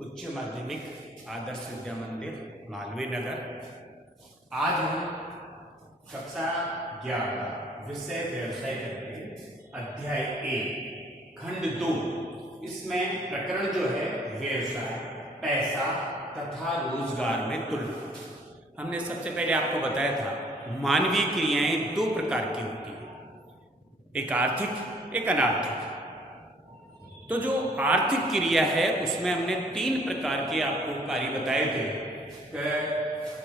उच्च माध्यमिक आदर्श विद्या मंदिर मालवीय नगर। आज हम कक्षा 11 विषय व्यवसाय करते अध्याय 1 खंड 2। इसमें प्रकरण जो है व्यवसाय, पैसा तथा रोजगार में तुलना। हमने सबसे पहले आपको बताया था मानवीय क्रियाएं दो प्रकार की होती हैं, एक आर्थिक एक अनार्थिक। तो जो आर्थिक क्रिया है उसमें हमने 3 प्रकार के आपको कार्य बताए थे।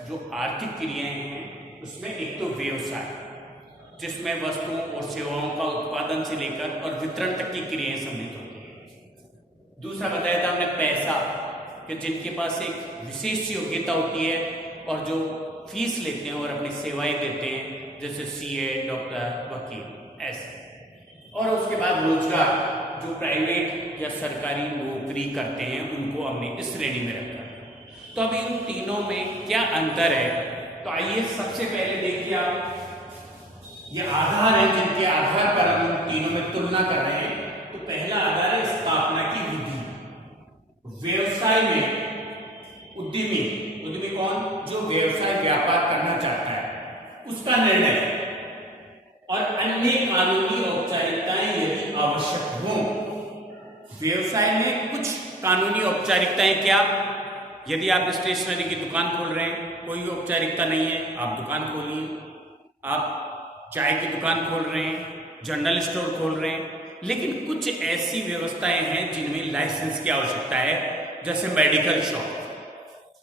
जो आर्थिक क्रियाएं हैं उसमें एक तो व्यवसाय, जिसमें वस्तुओं और सेवाओं का उत्पादन से लेकर और वितरण तक की क्रियाएं सम्मिलित होती हैं। दूसरा बताया था हमने पैसा, कि जिनके पास एक विशेष योग्यता होती है और जो फीस लेते हैं और अपनी सेवाएं देते हैं, जैसे सीए, डॉक्टर, वकील ऐसे। और उसके बाद रोजगार, जो प्राइवेट या सरकारी नौकरी करते हैं उनको हमने इस श्रेणी में रखा है। तो अब इन तीनों में क्या अंतर है, तो आइए सबसे पहले देखिए आप, ये आधार है जिनके आधार पर हम इन तीनों में तुलना कर रहे हैं। तो पहला आधार है स्थापना की विधि। व्यवसाय में उद्यमी कौन, जो व्यवसाय व्यापार करना चाहता है, उसका निर्णय और अन्य कानूनी औपचारिकताएं यदि आवश्यक हो। व्यवसाय में कुछ कानूनी औपचारिकताएं क्या, यदि आप स्टेशनरी की दुकान खोल रहे हैं, कोई औपचारिकता नहीं है, आप दुकान खोलिए। आप चाय की दुकान खोल रहे हैं, जनरल स्टोर खोल रहे हैं, लेकिन कुछ ऐसी व्यवस्थाएं हैं जिनमें लाइसेंस की आवश्यकता है, जैसे मेडिकल शॉप।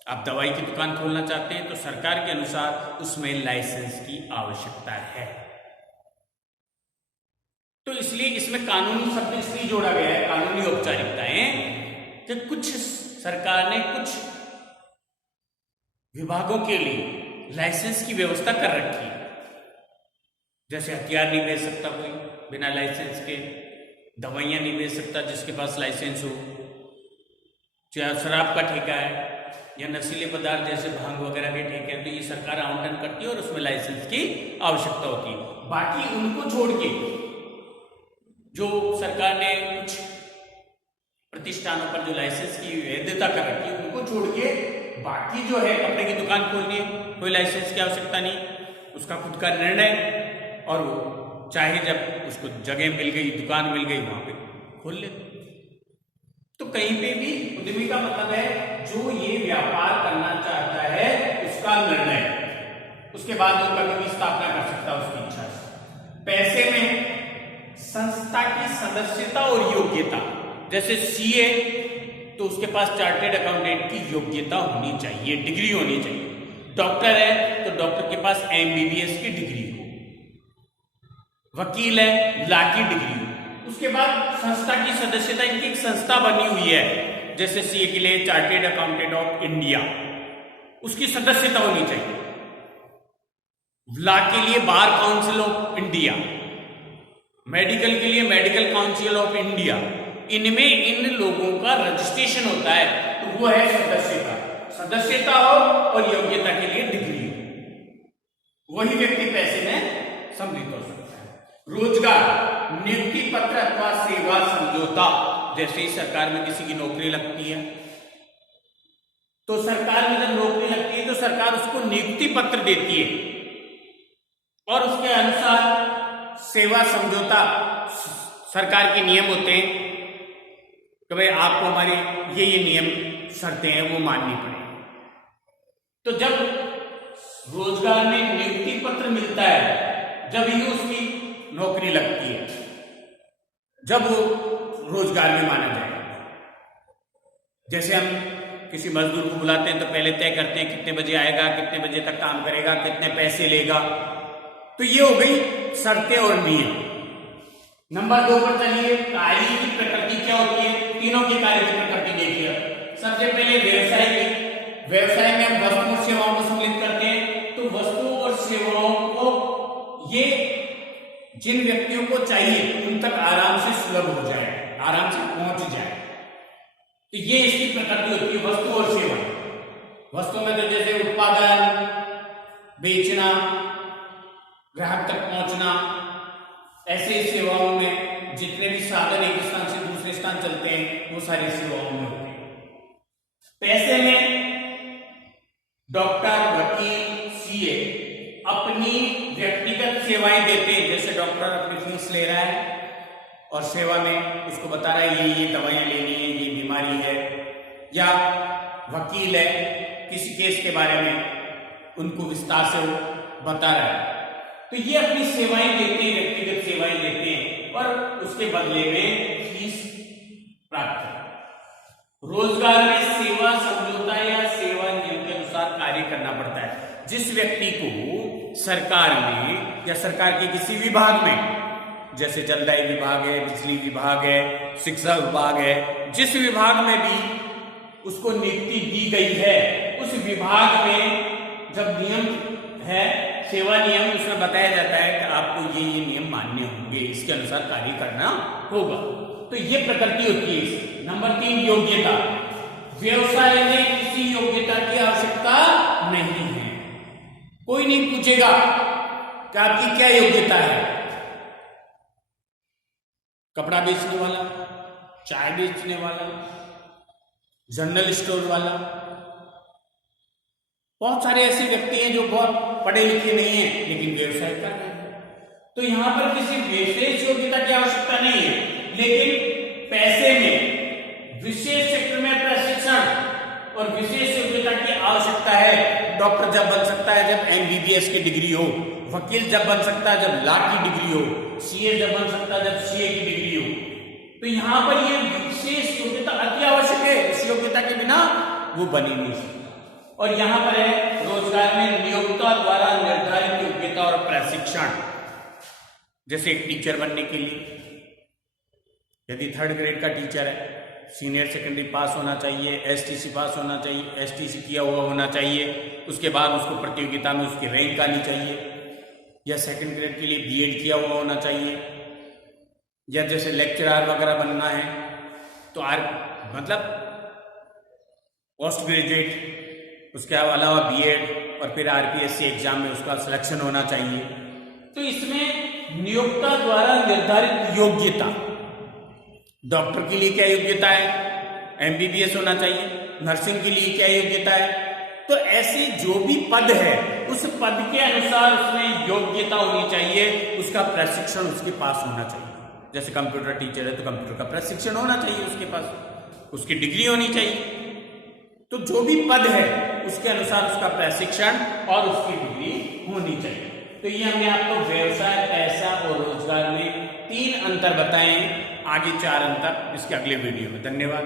आप दवाई की दुकान खोलना चाहते हैं तो सरकार के अनुसार उसमें लाइसेंस की आवश्यकता है। तो इसलिए इसमें कानूनी शब्द इसलिए जोड़ा गया है, कानूनी औपचारिकताएं, कि कुछ सरकार ने कुछ विभागों के लिए लाइसेंस की व्यवस्था कर रखी है। जैसे हथियार नहीं बेच सकता कोई बिना लाइसेंस के, दवाइयां नहीं बेच सकता जिसके पास लाइसेंस हो, चाहे शराब का ठेका है या नशीले पदार्थ जैसे भांग वगैरह के ठेके हैं, तो ये सरकार आवंटन करती है और उसमें लाइसेंस की आवश्यकता होती है। बाकी उनको छोड़ के जो सरकार ने कुछ प्रतिष्ठानों पर जो लाइसेंस की वैधता कर रखी है, उनको छोड़ के बाकी जो है, कपड़े की दुकान खोलनी है, कोई लाइसेंस की आवश्यकता नहीं, उसका खुद का निर्णय, और वो चाहे जब उसको जगह मिल गई, दुकान मिल गई, वहां पे खोल ले। तो कहीं पे भी उद्यमी का मतलब है जो ये व्यापार करना चाहता है उसका निर्णय, उसके बाद वो कभी भी स्थापना कर सकता है उसकी इच्छा से। पैसे में संस्था की सदस्यता और योग्यता, जैसे सीए तो उसके पास चार्टेड अकाउंटेंट की योग्यता होनी चाहिए, डिग्री होनी चाहिए। डॉक्टर है तो डॉक्टर के पास एमबीबीएस की डिग्री हो, वकील है लॉ की डिग्री हो। उसके बाद संस्था की सदस्यता, इनकी एक संस्था बनी हुई है, जैसे सीए के लिए चार्टेड अकाउंटेंट ऑफ इंडिया, उसकी सदस्यता होनी चाहिए। लॉ के लिए bar council of India, medical के लिए मेडिकल काउंसिल ऑफ इंडिया, इनमें इन लोगों का रजिस्ट्रेशन होता है, तो वो है सदस्यता हो और योग्यता के लिए डिग्री हो, वही व्यक्ति पैसे में सम्मिलित हो सकता है। रोजगार, नियुक्ति पत्र अथवा सेवा समझौता, जैसे ही सरकार में किसी की नौकरी लगती है, तो सरकार में जब नौकरी लगती है तो सरकार उसको नियुक्ति पत्र देती है और उसके अनुसार सेवा समझौता, सरकार के नियम होते हैं कि भाई आपको हमारे ये नियम शर्तें हैं वो माननी पड़ेगी। तो जब रोजगार में नियुक्ति पत्र मिलता है, जब ही उसकी नौकरी लगती है, जब वो रोजगार में माना जाएगा। जैसे हम किसी मजदूर को बुलाते हैं तो पहले तय करते हैं कितने बजे आएगा, कितने बजे तक काम करेगा, कितने पैसे लेगा। तो ये हो गई शर्तें और नियम। नंबर 2 पर चलिए, कार्य की प्रकृति क्या होती है। तीनों के कार्य की प्रकृति देखिए। सबसे पहले व्यवसाय में हम वस्तु और सेवाओं को सम्मिलित करते हैं, तो वस्तुओं और सेवाओं को ये जिन व्यक्तियों को चाहिए उन तक आराम से सुलभ हो जाए, आराम से पहुंच जाए, तो ये इसकी प्रकृति होती है वस्तु और सेवा। वस्तु में तो जैसे उत्पादन, बेचना, ग्राहक तक पहुंचना, ऐसे सेवाओं में जितने भी साधन एक स्थान से दूसरे स्थान चलते हैं वो सारी सेवाओं में होते हैं। पैसे में डॉक्टर, वकील, सीए अपनी व्यक्तिगत सेवाएं देते हैं। जैसे डॉक्टर अपनी फीस ले रहा है और सेवा में उसको बता रहा है ये दवाइयां लेनी है, ये बीमारी है, या वकील है किसी केस के बारे में उनको विस्तार से वो बता रहा है, तो ये अपनी सेवाएं देते हैं, व्यक्तिगत सेवाएं देते हैं और उसके बदले में फीस प्राप्त करते हैं। रोजगार में सेवा समझौता या सेवा नियम के अनुसार कार्य करना पड़ता है। जिस व्यक्ति को सरकार में या सरकार के किसी विभाग में, जैसे जलदाय विभाग है, बिजली विभाग है, शिक्षा विभाग है, जिस विभाग में भी उसको नियुक्ति दी गई है, उस विभाग में जब नियम है, सेवा नियम, उसमें बताया जाता है कि आपको ये नियम मान्य होंगे, इसके अनुसार कार्य करना होगा। तो ये प्रकृति होती है। नंबर 3, योग्यता। व्यवसाय में किसी योग्यता की आवश्यकता नहीं है। कोई नहीं पूछेगा कि आपकी क्या योग्यता है। कपड़ा बेचने वाला, चाय बेचने वाला, जनरल स्टोर वाला, बहुत सारे ऐसे व्यक्ति हैं जो बहुत पढ़े लिखे नहीं हैं लेकिन व्यवसाय कर रहे हैं। तो यहां पर किसी विशेष योग्यता की आवश्यकता नहीं है, लेकिन पैसे में विशेष क्षेत्र में प्रशिक्षण और विशेष योग्यता की आवश्यकता है। डॉक्टर जब बन सकता है जब एमबीबीएस की डिग्री हो, वकील जब बन सकता है जब लॉ की डिग्री हो, सीए जब बन सकता है जब सीए की डिग्री हो। तो यहां पर ये विशेष योग्यता अति आवश्यक है, इस योग्यता के बिना वो बन ही नहीं सकता। और यहां पर है रोजगार में नियोक्ता द्वारा निर्धारित योग्यता और प्रशिक्षण। जैसे एक टीचर बनने के लिए यदि 3rd ग्रेड का टीचर है, सीनियर सेकेंडरी पास होना चाहिए, एसटीसी पास होना चाहिए, एसटीसी किया हुआ होना चाहिए, उसके बाद उसको प्रतियोगिता में उसकी रैंक आनी चाहिए, या 2nd ग्रेड के लिए बीएड किया हुआ होना चाहिए, या जैसे लेक्चरर वगैरह बनना है तो मतलब पोस्ट ग्रेजुएट, उसके अलावा बीएड और फिर आरपीएससी एग्जाम में उसका सिलेक्शन होना चाहिए। तो इसमें नियोक्ता द्वारा निर्धारित योग्यता, डॉक्टर के लिए क्या योग्यता है, एमबीबीएस होना चाहिए, नर्सिंग के लिए क्या योग्यता है, तो ऐसे जो भी पद है उस पद के अनुसार उसमें योग्यता होनी चाहिए, उसका प्रशिक्षण उसके पास होना चाहिए। जैसे कंप्यूटर टीचर है तो कंप्यूटर का प्रशिक्षण होना चाहिए उसके पास, उसकी डिग्री होनी चाहिए। तो जो भी पद है उसके अनुसार उसका प्रशिक्षण और उसकी डिग्री होनी चाहिए। तो ये हमने आपको व्यवसाय, पैसा और रोजगार में 3 अंतर बताए हैं, आगे 4 अंतर इसके अगले वीडियो में। धन्यवाद।